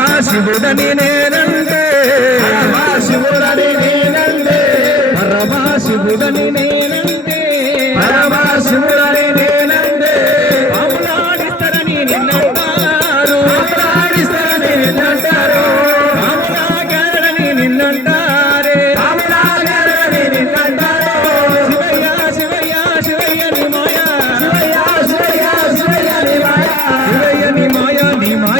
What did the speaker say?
పరమశివుడని నేనంటే పరమశివుడని నేనంటే పరమశివుడని నేనంటే పరమశివుడని నేనంటే పాములాడిస్తారని నిన్నంటారు పాములాడిస్తారని నిన్నంటారు పాములాగారని నిన్నంటారే పాములాగారని నిన్నంటారు శివయ్య శివయ్య శివయ్య నీ మాయ శివయ్య శివయ్య శివయ్య నీ మాయ శివయ్య నీ మాయ నీ మాయ